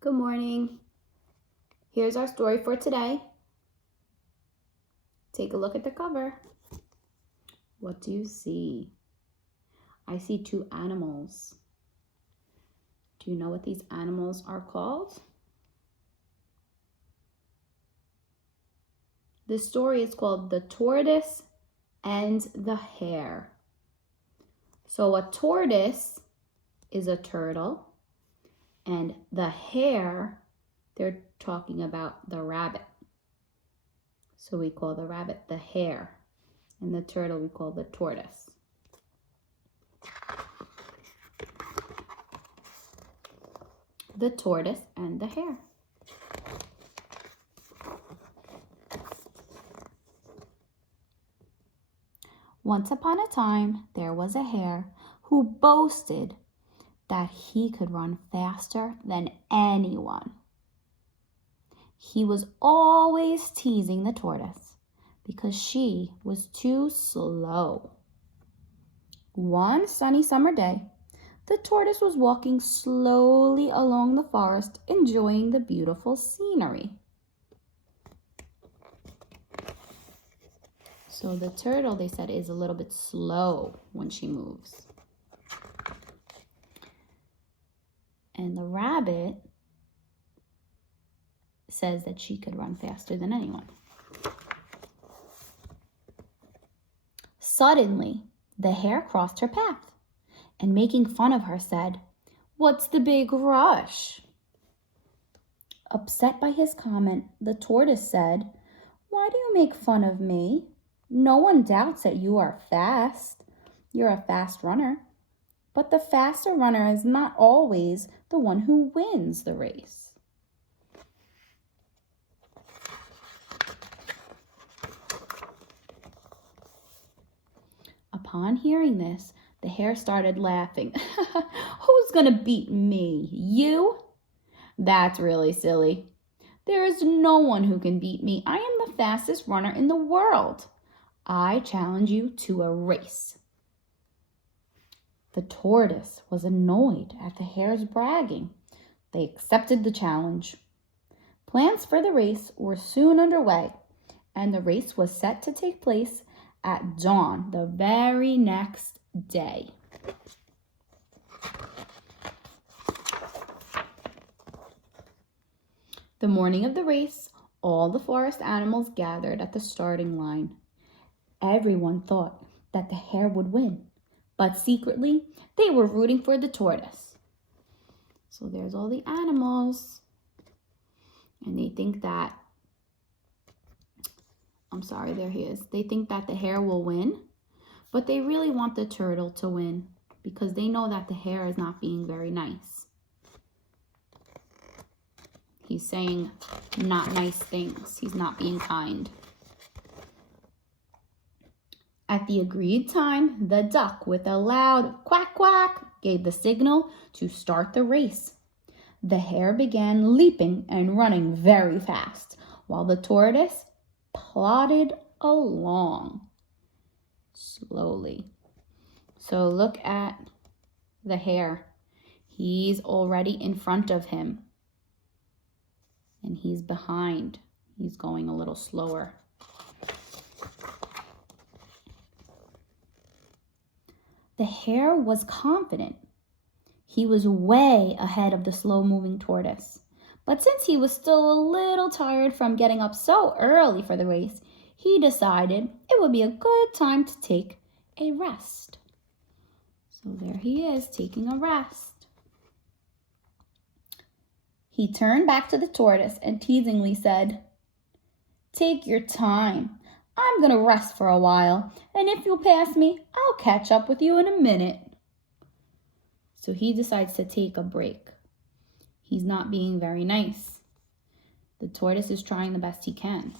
Good morning. Here's our story for today. Take a look at the cover. What do you see? I see two animals. Do you know what these animals are called? This story is called The Tortoise and the Hare. So a tortoise is a turtle, and the hare, they're talking about the rabbit. So we call the rabbit the hare, and the turtle we call the tortoise. The tortoise and the hare. Once upon a time, there was a hare who boasted that he could run faster than anyone. He was always teasing the tortoise because she was too slow. One sunny summer day, the tortoise was walking slowly along the forest, enjoying the beautiful scenery. So the turtle, they said, is a little bit slow when she moves. And the rabbit says that she could run faster than anyone. Suddenly, the hare crossed her path and, making fun of her, said, "What's the big rush?" Upset by his comment, the tortoise said, "Why do you make fun of me? No one doubts that you are fast. You're a fast runner. But the faster runner is not always the one who wins the race." Upon hearing this, the hare started laughing. "Who's gonna beat me? You? That's really silly. There is no one who can beat me. I am the fastest runner in the world. I challenge you to a race." The tortoise was annoyed at the hare's bragging. They accepted the challenge. Plans for the race were soon underway, and the race was set to take place at dawn the very next day. The morning of the race, all the forest animals gathered at the starting line. Everyone thought that the hare would win, but secretly they were rooting for the tortoise. So there's all the animals, and they think that, there he is. They think that the hare will win, but they really want the turtle to win because they know that the hare is not being very nice. He's saying not nice things. He's not being kind. At the agreed time, the duck, with a loud quack quack, gave the signal to start the race. The hare began leaping and running very fast, while the tortoise plodded along slowly. So look at the hare. He's already in front of him, and he's behind. He's going a little slower. The hare was confident. He was way ahead of the slow-moving tortoise. But since he was still a little tired from getting up so early for the race, he decided it would be a good time to take a rest. So there he is, taking a rest. He turned back to the tortoise and teasingly said, "Take your time. I'm going to rest for a while, and if you'll pass me, I'll catch up with you in a minute." So he decides to take a break. He's not being very nice. The tortoise is trying the best he can.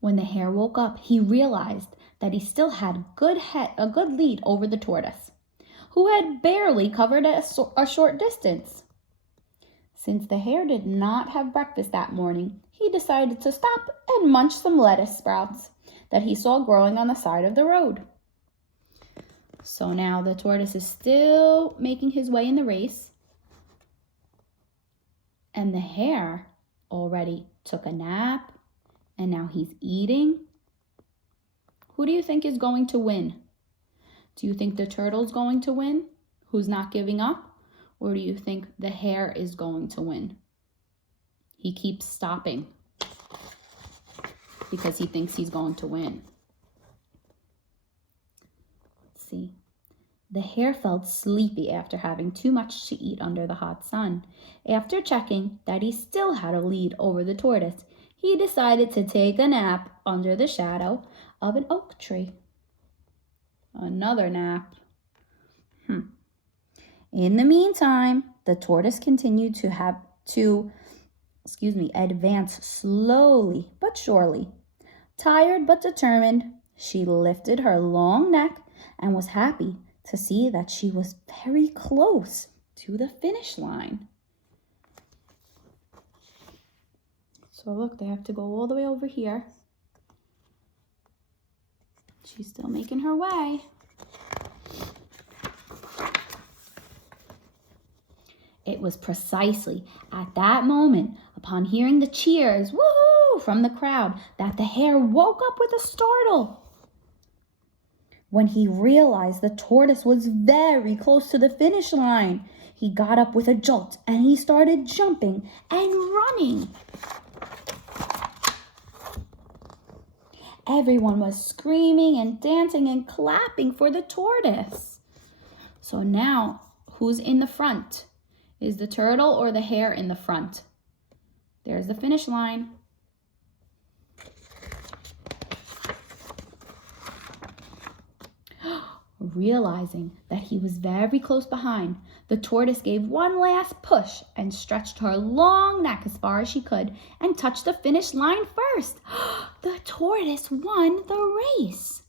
When the hare woke up, he realized that he still had a good lead over the tortoise, who had barely covered a short distance. Since the hare did not have breakfast that morning, he decided to stop and munch some lettuce sprouts that he saw growing on the side of the road. So now the tortoise is still making his way in the race. And the hare already took a nap. And now he's eating. Who do you think is going to win? Do you think the turtle's going to win, who's not giving up? Or do you think the hare is going to win? He keeps stopping because he thinks he's going to win. Let's see. The hare felt sleepy after having too much to eat under the hot sun. After checking that he still had a lead over the tortoise, he decided to take a nap under the shadow of an oak tree. Another nap. In the meantime, the tortoise continued to advance slowly but surely. Tired but determined, she lifted her long neck and was happy to see that she was very close to the finish line. So look, they have to go all the way over here. She's still making her way. It was precisely at that moment, upon hearing the cheers, woohoo, from the crowd, that the hare woke up with a startle. When he realized the tortoise was very close to the finish line, he got up with a jolt and he started jumping and running. Everyone was screaming and dancing and clapping for the tortoise. So now, who's in the front? Is the turtle or the hare in the front? There's the finish line. Realizing that he was very close behind, the tortoise gave one last push and stretched her long neck as far as she could and touched the finish line first. The tortoise won the race.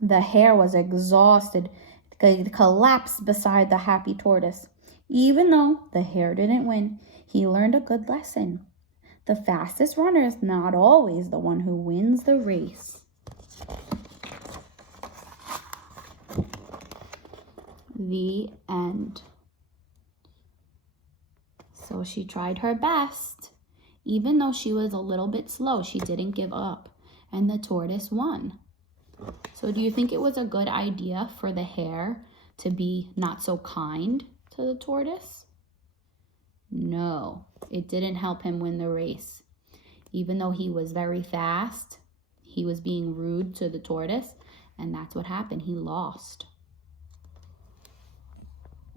The hare was exhausted. He collapsed beside the happy tortoise. Even though the hare didn't win, he learned a good lesson. The fastest runner is not always the one who wins the race. The end. So she tried her best. Even though she was a little bit slow, she didn't give up, and the tortoise won. So do you think it was a good idea for the hare to be not so kind to the tortoise? No, it didn't help him win the race. Even though he was very fast, he was being rude to the tortoise, and that's what happened. He lost.